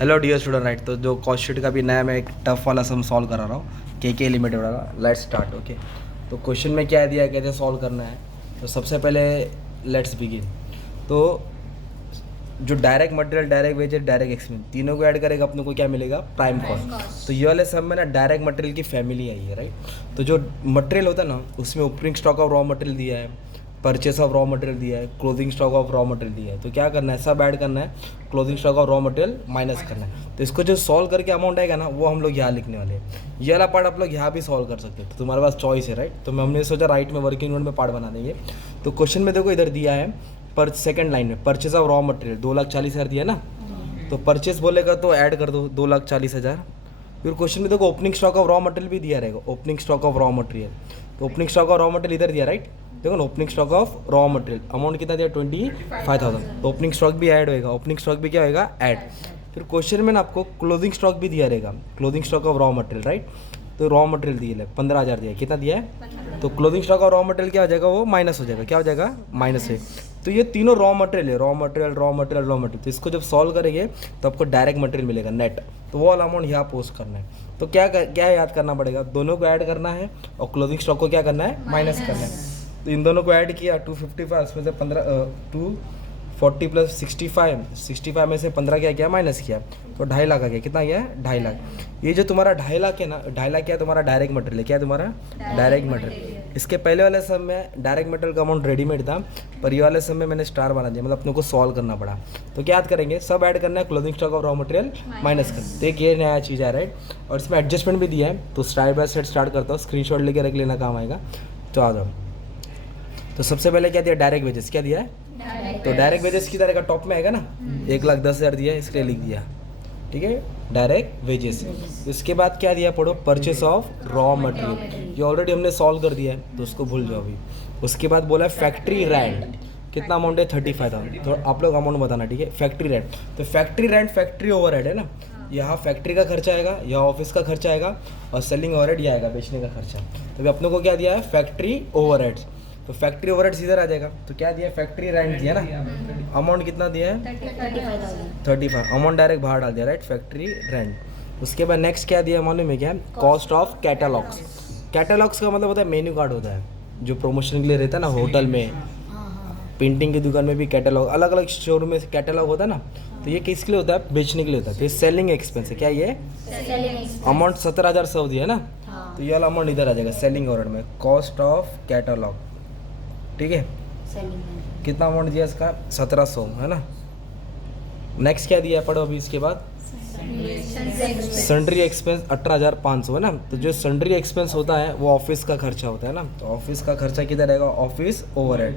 Hello dear student right. तो जो cost sheet का भी नया मैं एक टफ वाला सम सॉल्व करा रहा हूँ के लिमिटेड वाला। Let's start. ओके, तो क्वेश्चन में क्या दिया है, कैसे सॉल्व करना है। तो सबसे पहले लेट्स बिगिन। तो जो direct material, direct wages, direct expense तीनों को ऐड करेगा अपने को क्या मिलेगा, प्राइम कॉस्ट। तो ये वाले सब में ना डायरेक्ट मटेरियल की फैमिली आई है राइट। तो जो मटेरियल होता है ना उसमें opening stock of raw material दिया है, परचेस ऑफ रॉ मटेरियल दिया है, closing stock of raw material दिया है। तो क्या करना है, सब ऐड करना है, closing stock of raw material minus करना है। तो इसको जो सॉल्व करके अमाउंट आएगा ना वो हम लोग यहाँ लिखने वाले हैं। ये वाला पार्ट आप लोग यहाँ भी सॉल्व कर सकते हो, तो तुम्हारे पास चॉइस है राइट। तो हमने सोचा राइट में वर्किंग नोट में पार्ट बना देंगे। तो क्वेश्चन में देखो इधर दिया है पर सेकंड लाइन में परचेस ऑफ रॉ मटेरियल 2,40,000 दिया ना। तो परचेस बोलेगा तो ऐड कर दो 2,40,000। फिर क्वेश्चन में देखो opening stock of raw material भी दिया रहेगा, opening stock of raw material. तो opening stock of raw material इधर दिया राइट। देखो ना opening stock of raw material amount कितना दिया 25,000। तो ओपनिंग स्टॉक भी ऐड होएगा, ओपनिंग स्टॉक भी क्या होएगा, ऐड। फिर क्वेश्चन में ना आपको क्लोजिंग स्टॉक भी दिया रहेगा, closing stock of raw material right. तो रॉ मटेरियल दिया है 15,000 दिया है, कितना दिया है। तो closing stock of raw material क्या हो जाएगा, वो माइनस हो जाएगा, क्या हो जाएगा, माइनस है। तो ये तीनों रॉ मटेरियल है, raw material raw material raw material. तो इसको जब सॉल्व करेंगे तो आपको डायरेक्ट मटेरियल मिलेगा नेट। तो वो वाला अमाउंट यहाँ पोस्ट करना है। तो क्या याद करना पड़ेगा, दोनों को ऐड करना है और क्लोजिंग स्टॉक को क्या करना है, माइनस करना है। तो इन दोनों को ऐड किया 255, उसमें से 240 प्लस 65 में से 15 क्या माइनस किया। तो 2.5 लाख आ गया, कितना गया, 2.5 लाख। ये जो तुम्हारा 2.5 लाख है ना, 2.5 लाख क्या है तुम्हारा डायरेक्ट मटेरियल है, क्या है तुम्हारा डायरेक्ट मटेरियल। इसके पहले वाले सब में डायरेक्ट मटेरियल का अमाउंट रेडीमेड था, पर ये वाले सब में मैंने स्टार बना दिया, मतलब अपने को सॉल्व करना पड़ा। तो क्या याद करेंगे, सब ऐड करना है, closing stock of raw material minus करना। तो एक ये नया चीज़ है राइट। और इसमें एडजस्टमेंट भी दिया है, तो स्टाइल बाय साइड स्टार्ट करता हूँ, स्क्रीनशॉट लेके रख लेना, काम आएगा। तो आ जाओ। तो सबसे पहले क्या दिया, डायरेक्ट वेजेस क्या दिया है। तो डायरेक्ट वेजेस की तरह का टॉप में आएगा ना, 1,10,000 दिया है, इसके लिए लिख दिया, ठीक है, डायरेक्ट वेजेस। इसके बाद क्या दिया, पढ़ो, परचेस ऑफ रॉ मटेरियल। ये ऑलरेडी हमने सॉल्व कर दिया है, तो उसको भूल जाओ अभी। उसके बाद बोला है फैक्ट्री रेंट, कितना अमाउंट है, 35,000। तो आप लोग अमाउंट बताना, ठीक है। फैक्ट्री रेंट, तो फैक्ट्री रेंट फैक्ट्री ओवरहेड है ना, यहाँ फैक्ट्री का खर्चा आएगा, यहाँ ऑफिस का खर्चा आएगा, और सेलिंग ओवरहेड ये आएगा, बेचने का खर्चा। तो अभी अपने को क्या दिया है, फैक्ट्री ओवरहेड्स। तो फैक्ट्री ओवरहेड्स इधर आ जाएगा। तो क्या दिया, फैक्ट्री रेंट दिया ना, अमाउंट कितना दिया है, 35। अमाउंट डायरेक्ट बाहर डाल दिया राइट, फैक्ट्री रेंट। उसके बाद नेक्स्ट क्या दिया मालूम है क्या, कॉस्ट ऑफ कैटलॉग्स। कैटलॉग्स का मतलब होता है मेन्यू कार्ड होता है, जो प्रमोशन के लिए रहता है ना, होटल में, पेंटिंग की दुकान में भी कैटलॉग, अलग अलग शोरूम में कैटलॉग होता है ना। तो ये किसके लिए होता है, बेचने के लिए होता है। तो ये सेलिंग एक्सपेंस है, क्या ये अमाउंट 17,100 दिया है ना। तो ये वाला अमाउंट इधर आ जाएगा सेलिंग ओवरहेड में, कॉस्ट ऑफ कैटलॉग, ठीक है। कितना अमाउंट दिया इसका, 1700 है ना। नेक्स्ट क्या दिया, पढ़ो अभी। इसके बाद सन्ड्री एक्सपेंस 18,500 है ना। तो जो सन्ड्री एक्सपेंस होता है वो ऑफिस का खर्चा होता है ना। तो ऑफिस का खर्चा किधर रहेगा, ऑफिस ओवरहेड,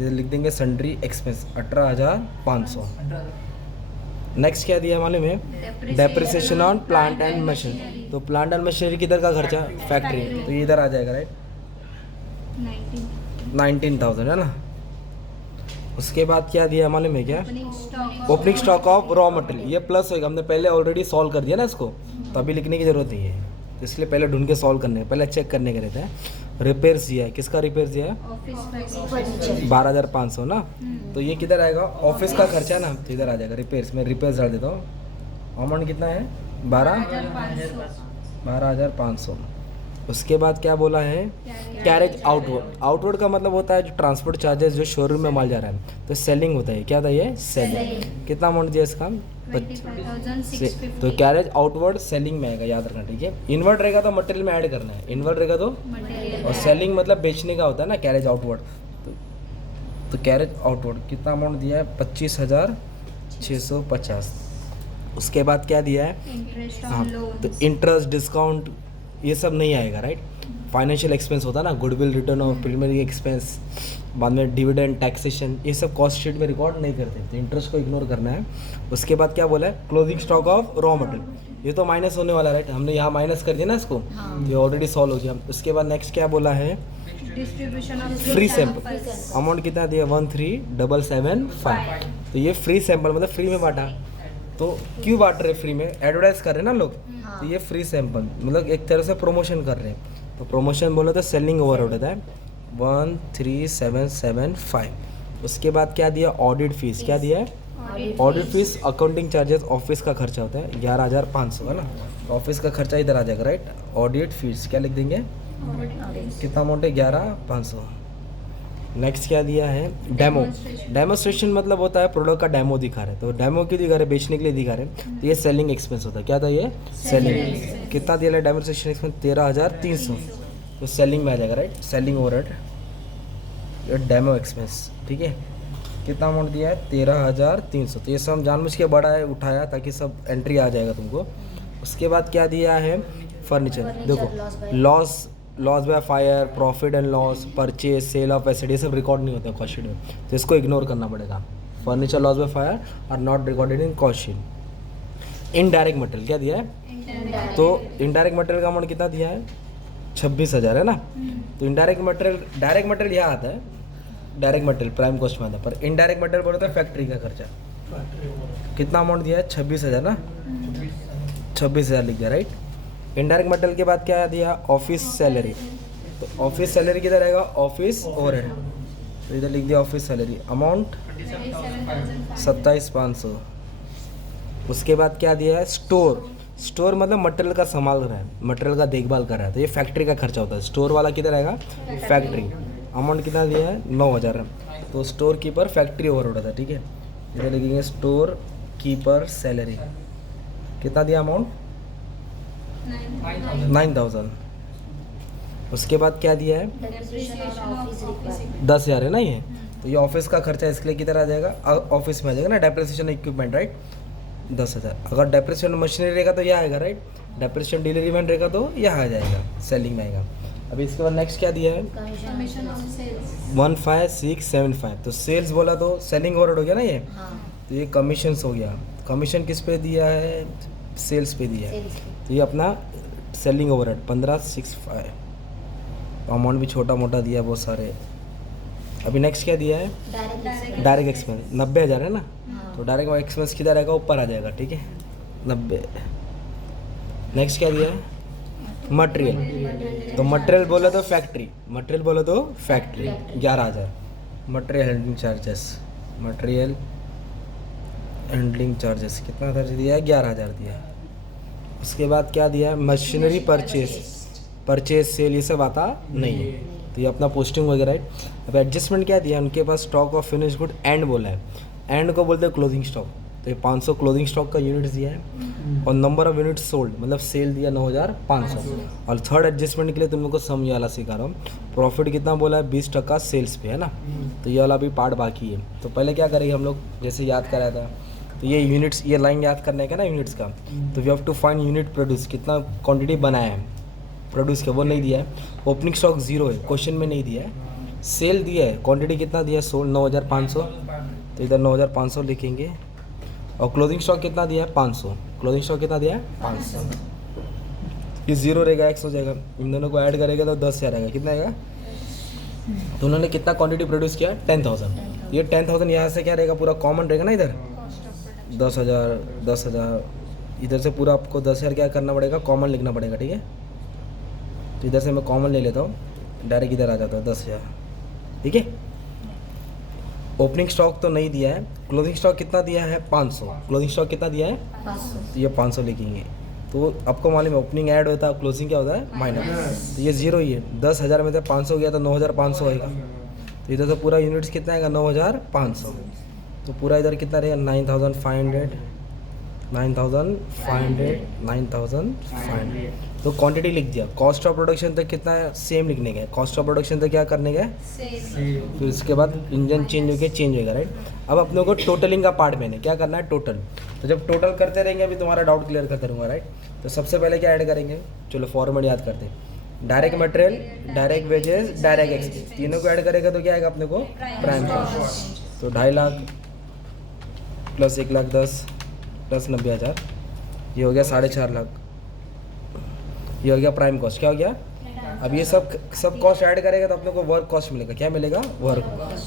लिख देंगे सन्ड्री एक्सपेंस 18,500। नेक्स्ट क्या दिया मालूम है, depreciation on plant and machine. तो प्लांट एंड मशीनरी किधर का खर्चा, फैक्ट्री, तो ये इधर आ जाएगा राइट, 19,000 है ना। उसके बाद क्या दिया मालूम है क्या, opening stock of raw material, ये प्लस होगा, हमने पहले ऑलरेडी सॉल्व कर दिया ना इसको, तो अभी लिखने की जरूरत नहीं है। तो इसलिए पहले ढूंढ के सॉल्व करने, पहले चेक करने के रहते हैं। रिपेयर्स दिया है, किसका रिपेयर्स दिया है, 12,500 ना। तो ये किधर आएगा, ऑफिस का खर्चा ना, तो इधर आ जाएगा रिपेयर्स में, रिपेयर्स डाल देता हूँ। अमाउंट कितना है, 12,500। उसके बाद क्या बोला है, कैरेज आउटवर्ड। आउटवर्ड का मतलब होता है जो ट्रांसपोर्ट चार्जेस, जो शोरूम में माल जा रहा है। तो सेलिंग होता है, क्या था ये, सेलिंग। कितना अमाउंट दिया इसका, 25,650। तो कैरेज आउटवर्ड सेलिंग में आएगा, याद रखना, ठीक है। इनवर्ड रहेगा तो मटेरियल में ऐड करना है, इनवर्ड रहेगा तो, और सेलिंग मतलब बेचने का होता है ना, कैरेज आउटवर्ड। तो कैरेज आउटवर्ड कितना अमाउंट दिया है, 25,650। उसके बाद क्या दिया है, हाँ, तो इंटरेस्ट डिस्काउंट ये सब नहीं आएगा राइट। फाइनेंशियल एक्सपेंस होता है ना, गुडविल, रिटर्न ऑफ प्रीमियरी एक्सपेंस, बाद में डिविडेंड, टैक्सेशन, ये सब कॉस्ट शीट में रिकॉर्ड नहीं करते, तो इंटरेस्ट को इग्नोर करना है। उसके बाद क्या बोला है, closing stock of raw material, ये तो माइनस होने वाला राइट, हमने यहाँ माइनस कर दिया ना इसको, तो ये ऑलरेडी सॉल्व हो गया। उसके बाद नेक्स्ट क्या बोला है, distribution of free sample, amount कितना दिया, 13,775। तो ये फ्री सैंपल मतलब फ्री में बांटा। तो क्यों बांट रहे फ्री में, एडवर्टाइज कर रहे हैं ना लोग। तो ये फ्री सैंपल मतलब एक तरह से प्रमोशन कर रहे हैं। तो प्रमोशन बोलो तो सेलिंग ओवरहेड होता है 13,775। उसके बाद क्या दिया, ऑडिट फीस, क्या दिया है, audit fees, accounting charges, office का खर्चा होता है 11,500 है ना। ऑफिस का खर्चा इधर आ जाएगा राइट। ऑडिट फीस क्या लिख देंगे, कितना अमाउंट है 11,500। नेक्स्ट क्या दिया है, डेमो। डेमोस्ट्रेशन मतलब होता है प्रोडक्ट का डेमो दिखा रहे हैं, तो डेमो क्यों दिखा रहे हैं, बेचने के लिए दिखा रहे हैं, तो ये सेलिंग एक्सपेंस होता है। क्या था ये, सेलिंग। कितना दिया है डेमोस्ट्रेशन एक्सपेंस, 13,300, तो सेलिंग में आ जाएगा राइट, सेलिंग ओवरहेड, ये डेमो एक्सपेंस। ठीक है, कितना अमाउंट दिया है 13,300, तो ये सब जानबूझ के बड़ा है उठाया ताकि सब एंट्री आ जाएगा तुमको। उसके बाद क्या दिया है, फर्नीचर। देखो loss by fire, profit and loss, purchase, sale of asset, ये सब रिकॉर्ड नहीं होते हैं कॉस्ट शीट में, तो इसको इग्नोर करना पड़ेगा। Furniture loss by fire are not recorded in cost sheet. Indirect material क्या दिया है, तो इनडायरेक्ट मटेरियल का अमाउंट कितना दिया है 26,000 है ना। तो इनडायरेक्ट मटेरियल, डायरेक्ट मटेरियल यहाँ आता है, डायरेक्ट मटेरियल प्राइम कॉस्ट में आता है, पर इनडायरेक्ट मटेरियल बोलते हैं फैक्ट्री का खर्चा। कितना अमाउंट दिया है 26,000 ना, 26,000 लिख दिया राइट। इनडायरेक्ट मटेरियल के बाद क्या दिया, ऑफिस सैलरी। तो ऑफिस सैलरी किधर रहेगा, ऑफिस ओवरहेड, तो इधर लिख दिया ऑफिस सैलरी, अमाउंट 27,500। उसके बाद क्या दिया है, स्टोर मतलब मटेरियल का संभाल रहा है, मटेरियल का देखभाल कर रहा है, तो ये फैक्ट्री का खर्चा होता है। स्टोर वाला किधर आएगा, फैक्ट्री। अमाउंट कितना दिया है 9,000, तो स्टोर कीपर फैक्ट्री ओवरहेड होता है। ठीक है, इधर लिखेंगे स्टोर कीपर सैलरी, कितना दिया अमाउंट 9,000। उसके बाद क्या दिया है 10,000 है ना ये, तो ये ऑफिस का खर्चा, इसके लिए किधर आ जाएगा, ऑफिस में आ जाएगा ना, डेप्रिसिएशन इक्विपमेंट राइट 10,000। अगर डेप्रिसिएशन मशीनरी रहेगा तो यह आएगा राइट, डेप्रिसिएशन डिलीवरी मैन रहेगा तो यह आ जाएगा, सेलिंग में आएगा। अभी इसके बाद नेक्स्ट क्या दिया है 15,675, तो सेल्स बोला तो सेलिंग ओवरहेड हो गया ना ये, तो ये कमीशन हो गया। कमीशन किस पे दिया है, सेल्स पे दिया है, तो ये अपना सेलिंग ओवरहेड 15,665, अमाउंट भी छोटा मोटा दिया बहुत सारे। अभी नेक्स्ट क्या दिया है, डायरेक्ट एक्सपेंस 90,000 है ना, तो डायरेक्ट एक्सपेंस किधर आएगा, ऊपर आ जाएगा। ठीक है 90। नेक्स्ट क्या दिया है, मटेरियल। तो मटेरियल बोला तो फैक्ट्री, मटेरियल बोला तो factory 11,000। Material handling charges, material handling charges कितना खर्च दिया है 11,000 दिया है। उसके बाद क्या दिया है, मशीनरी परचेज सेल, ये सब आता नहीं है, तो ये अपना पोस्टिंग वगैरह है। अब एडजस्टमेंट क्या दिया है, उनके पास stock of finish good and बोला है, एंड को बोलते हैं क्लोजिंग स्टॉक, तो ये 500 क्लोजिंग स्टॉक का यूनिट्स दिया है, और नंबर ऑफ यूनिट्स सोल्ड मतलब सेल दिया 9,500। और थर्ड एडजस्टमेंट के लिए तुम लोग को सम ये वाला सिखा रहा हूँ, प्रॉफिट कितना बोला है 20% सेल्स पे है ना, तो ये वाला भी पार्ट बाकी है। तो पहले क्या करेंगे हम लोग, जैसे याद कराया था, तो ये यूनिट्स, ये लाइन याद करने का ना यूनिट्स का, तो we have to find unit produce, कितना क्वांटिटी बनाया है प्रोड्यूस का, वो नहीं दिया है। ओपनिंग स्टॉक 0 है, क्वेश्चन में नहीं दिया है। सेल दिया है, क्वांटिटी कितना दिया है, सोल्ड 9,500, तो इधर 9,500 लिखेंगे। और क्लोजिंग स्टॉक कितना दिया है 500, क्लोजिंग स्टॉक कितना दिया है 500, ये 0 रहेगा, x हो जाएगा, इन दोनों को ऐड करेगा तो 10,000 आएगा। कितना आएगा, तो उन्होंने कितना क्वांटिटी प्रोड्यूस किया 10,000, ये 10,000 यहाँ से क्या रहेगा, पूरा कॉमन रहेगा ना, इधर 10,000 इधर से पूरा आपको 10,000 क्या करना पड़ेगा, कॉमन लिखना पड़ेगा। ठीक है, तो इधर से मैं कॉमन ले लेता हूँ, डायरेक्ट इधर आ जाता है 10,000। ठीक है, ओपनिंग स्टॉक तो नहीं दिया है, क्लोजिंग स्टॉक कितना दिया है 500, क्लोजिंग स्टॉक कितना दिया है 500, तो ये 500 लिखेंगे। तो आपको मालूम है ओपनिंग ऐड होता है, क्लोजिंग क्या होता है माइनस, तो ये 0 ही है। 10,000 में से 500 गया तो 9,500 आएगा, तो इधर से पूरा यूनिट्स कितना आएगा 9,500, तो पूरा इधर कितना रहेगा 9,500। तो क्वांटिटी लिख दिया। कॉस्ट ऑफ प्रोडक्शन तक कितना है, सेम लिखने का है, कॉस्ट ऑफ प्रोडक्शन तक क्या करने का है, फिर उसके बाद इंजन चेंज होकर चेंज होगा राइट। अब अपने को टोटलिंग का पार्ट मैंने क्या करना है, टोटल। तो जब टोटल करते रहेंगे, अभी तुम्हारा डाउट क्लियर करते रहूँगा राइट। तो सबसे पहले क्या ऐड करेंगे, चलो फॉर्मेट याद करते हैं, direct material, direct wages, direct expense, तीनों को ऐड करेगा तो क्या आएगा अपने को प्राइम कॉस्ट। तो 2.5 लाख प्लस 1,10,000 प्लस 90,000, ये हो गया 4.5 लाख, ये हो गया प्राइम कॉस्ट। क्या हो गया, अब ये सब कॉस्ट ऐड करेगा तो अपने को वर्क कॉस्ट मिलेगा। क्या मिलेगा, वर्क।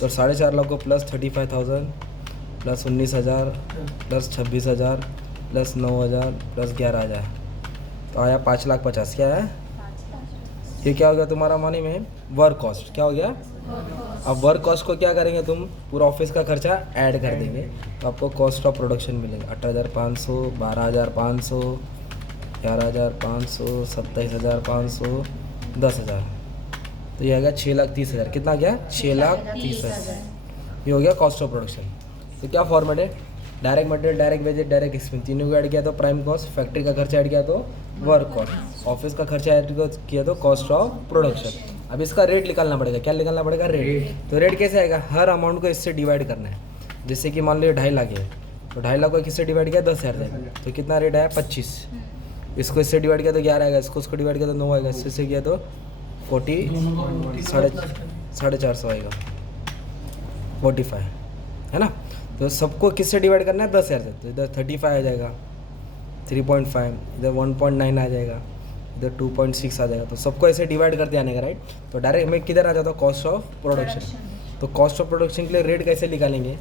तो 4.5 लाख को plus 35,000 plus 19,000 plus 26,000 plus 9,000 plus 11,000, तो आया 5,50,000। क्या है ये, क्या हो गया तुम्हारा मनी में वर्क कॉस्ट, क्या हो गया अब वर्क कॉस्ट को क्या करेंगे तुम, पूरा ऑफिस का खर्चा ऐड कर देंगे तो आपको कॉस्ट ऑफ प्रोडक्शन मिलेगा 18,500, 12,500, 11,500, 27,500, 10,000, तो ये आ गया 6,30,000। कितना गया? 6,30,000। ये हो गया कॉस्ट ऑफ प्रोडक्शन। तो क्या फॉर्मेट है? Direct material, direct wages, direct expense, तीनों को ऐड किया तो प्राइम कॉस्ट, फैक्ट्री का खर्चा ऐड किया तो वर्क कॉस्ट, ऑफिस का खर्चा ऐड किया तो कॉस्ट ऑफ प्रोडक्शन। अब इसका रेट निकालना पड़ेगा। क्या निकालना पड़ेगा? रेट। तो रेट कैसे आएगा? हर अमाउंट को इससे डिवाइड करना है। जैसे कि मान लो 2.5 लाख है तो 2.5 लाख को किससे डिवाइड किया? 10,000 से। तो कितना रेट आया? 25। इसको इससे डिवाइड किया तो 11 आएगा, इसको डिवाइड किया तो 9 आएगा, इससे किया तो 4,450 आएगा, 45, है ना। तो सबको किससे डिवाइड करना है? 10,000 से। तो इधर 35 आ जाएगा, 3.5, इधर 1.9 आ जाएगा, इधर 2.6 आ जाएगा। तो सबको ऐसे डिवाइड करते आने का, राइट। तो डायरेक्ट मैं किधर आ जाता हूँ? Cost of production. तो कॉस्ट ऑफ प्रोडक्शन के लिए रेट कैसे निकालेंगे?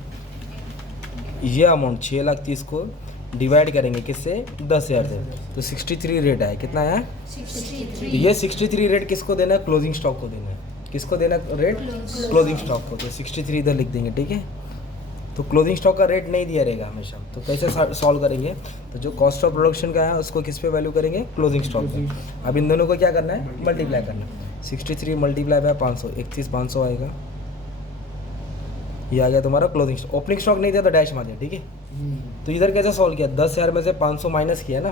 ये अमाउंट 6,30,000 को डिवाइड करेंगे किससे? 10,000 से। तो 63 रेट आया। कितना आया? 63। ये 63 रेट किसको देना है? क्लोजिंग स्टॉक को देना है। किसको देना है रेट? क्लोजिंग स्टॉक को। तो 63 इधर लिख देंगे, ठीक है। तो क्लोजिंग स्टॉक का रेट नहीं दिया रहेगा हमेशा। तो कैसे सॉल्व करेंगे? तो जो कॉस्ट ऑफ प्रोडक्शन का है उसको किस पे वैल्यू करेंगे? क्लोजिंग स्टॉक पे। अब इन दोनों को क्या करना है? मल्टीप्लाई करना है। 63 मल्टीप्लाई बाय 500, 31,500 आएगा। ये आ गया तुम्हारा क्लोजिंग स्टॉक। ओपनिंग स्टॉक नहीं दिया तो डैश मार दिया, ठीक है। तो इधर कैसे सॉल्व किया? 10,000 में से 500 माइनस किया ना,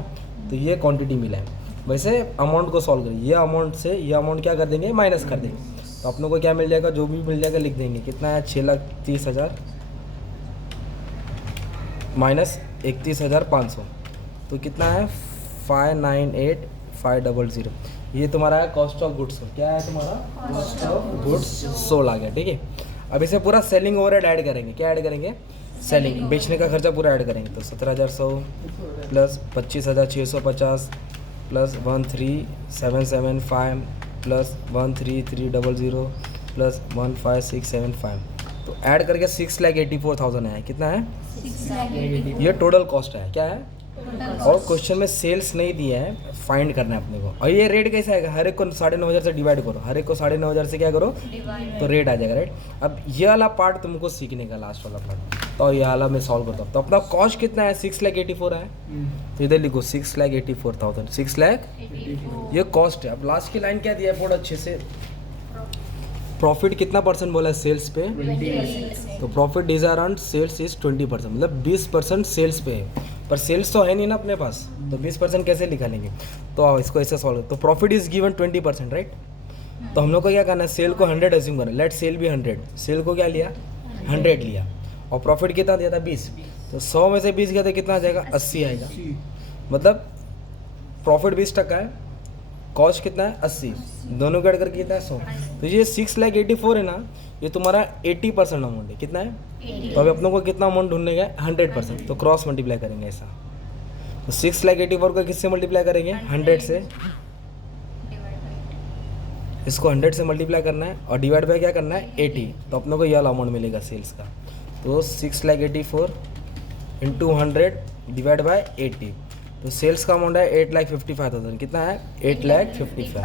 तो ये क्वांटिटी मिला है। वैसे अमाउंट को सॉल्व करिए। ये अमाउंट से ये अमाउंट क्या कर देंगे? माइनस कर देंगे। तो अपनों को क्या मिल जाएगा? जो भी मिल जाएगा लिख देंगे। कितना है? 6,30,000 माइनस 31,500, तो कितना है? 598,500। ये तुम्हारा है कॉस्ट ऑफ गुड्स। क्या है तुम्हारा? कॉस्ट ऑफ गुड्स सोल्ड आ गया, ठीक है। अब इसे पूरा सेलिंग ओवरहेड ऐड करेंगे। क्या ऐड करेंगे? सेलिंग, बेचने का खर्चा पूरा ऐड करेंगे। तो 17,100 प्लस 25,650 प्लस 13,775 प्लस 13,300 प्लस 15,675, तो ऐड करके 6,84,000 है। कितना है? 6,84,000। ये टोटल कॉस्ट है। क्या है? और क्वेश्चन में सेल्स नहीं दिया है, फाइंड करना है अपने को। और ये रेट कैसे आएगा? हर एक को 9,500 से डिवाइड करो, हर एक को 9,500 से क्या करो? तो रेट आ जाएगा, राइट। अब ये वाला पार्ट तुमको सीखने का, लास्ट वाला पार्ट। तो ये वाला मैं सॉल्व करता हूँ। तो अपना कॉस्ट कितना है? 6,84,000 है। तो इधर लिखो 6,84,000, 6,00,000 ये कॉस्ट है। अब लास्ट की लाइन क्या दिया है? बहुत अच्छे से प्रॉफिट कितना परसेंट बोला है? सेल्स पे 20%। तो profit desire on sales is 20%, मतलब 20% सेल्स पे है। पर सेल्स तो है नहीं ना अपने पास, तो 20% कैसे निकालेंगे? तो आओ इसको ऐसे सॉल्व। तो प्रॉफिट इज गिवन 20%, राइट। तो हम लोग को क्या करना है? सेल को 100 एज्यूम करना है। लेट सेल भी 100, सेल को क्या लिया? 100 लिया। और प्रॉफिट कितना दिया था? 20। तो 100 में से 20 गया तो कितना आ जाएगा? 80 आएगा। मतलब प्रॉफिट 20% है, कॉस्ट कितना है? 80, दोनों का ऐड करके कितना है? 100। तो ये 6,84,000 है ना, ये तुम्हारा 80% अमाउंट है। कितना है? तो अभी अपनों को कितना अमाउंट ढूंढने का? 100%। तो क्रॉस मल्टीप्लाई करेंगे ऐसा। तो 6,84,000 को किससे मल्टीप्लाई करेंगे? 100 से। इसको 100 से मल्टीप्लाई करना है और डिवाइड बाय क्या करना है? 80। तो अपनों को यह वाला अमाउंट मिलेगा सेल्स का। तो 6,84,000 इंटू 100 डिवाइड बाय 80। तो सेल्स का अमाउंट है 8,55,000। कितना है? 8,55,000।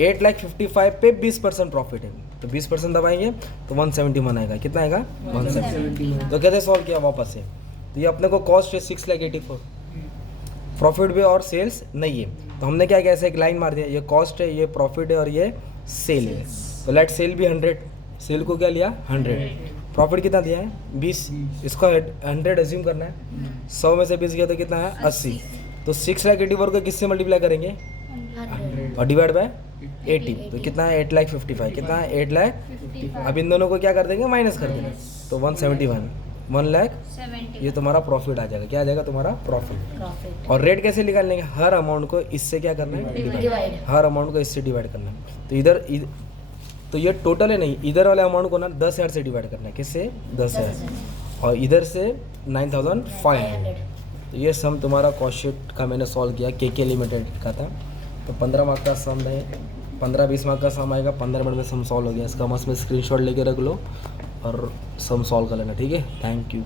8,55,000 पे 20% प्रॉफिट है, तो 20% दबाएंगे तो 171 आएगा। कितना आएगा? 171। तो कैसे सॉल्व किया वापस से? तो ये अपने को कॉस्ट है 6,84,000, प्रॉफिट भी और सेल्स नहीं है। तो हमने क्या किया? ऐसे एक लाइन मार दिया, ये कॉस्ट है, ये प्रॉफिट है और ये सेल है। तो लेट सेल भी 100, सेल को क्या लिया? 100। प्रॉफिट कितना दिया है? 20। इसको 100 एज्यूम करना है। 100 में से 20 गया तो कितना है? 80। तो 6,84,000 को किससे मल्टीप्लाई करेंगे? और डिवाइड बाय 80। तो कितना है? 8,55,000। कितना है? 8,00,000। अब इन दोनों को क्या कर देंगे? माइनस कर देंगे। तो 171, 1,00,000 ये तुम्हारा प्रॉफिट आ जाएगा। क्या आ जाएगा तुम्हारा? प्रॉफिट। और रेट कैसे निकाल लेंगे? हर अमाउंट को इससे क्या करना है? डिवाइड। हर अमाउंट को इससे डिवाइड करना है। तो इधर तो ये टोटल है नहीं, इधर वाले अमाउंट को ना 10,000 से डिवाइड करना है। किससे? 10,000। और इधर से 9,500। तो ये सम तुम्हारा कॉस्ट शीट का मैंने सॉल्व किया, केके लिमिटेड का था। तो 15 मार्क का सम है, 15-20 मार्क का सम आएगा। 15 मिनट में सम सॉल्व हो गया। इसका मस्त में स्क्रीनशॉट लेके रख लो और सम सॉल्व कर लेना, ठीक है। Thank you.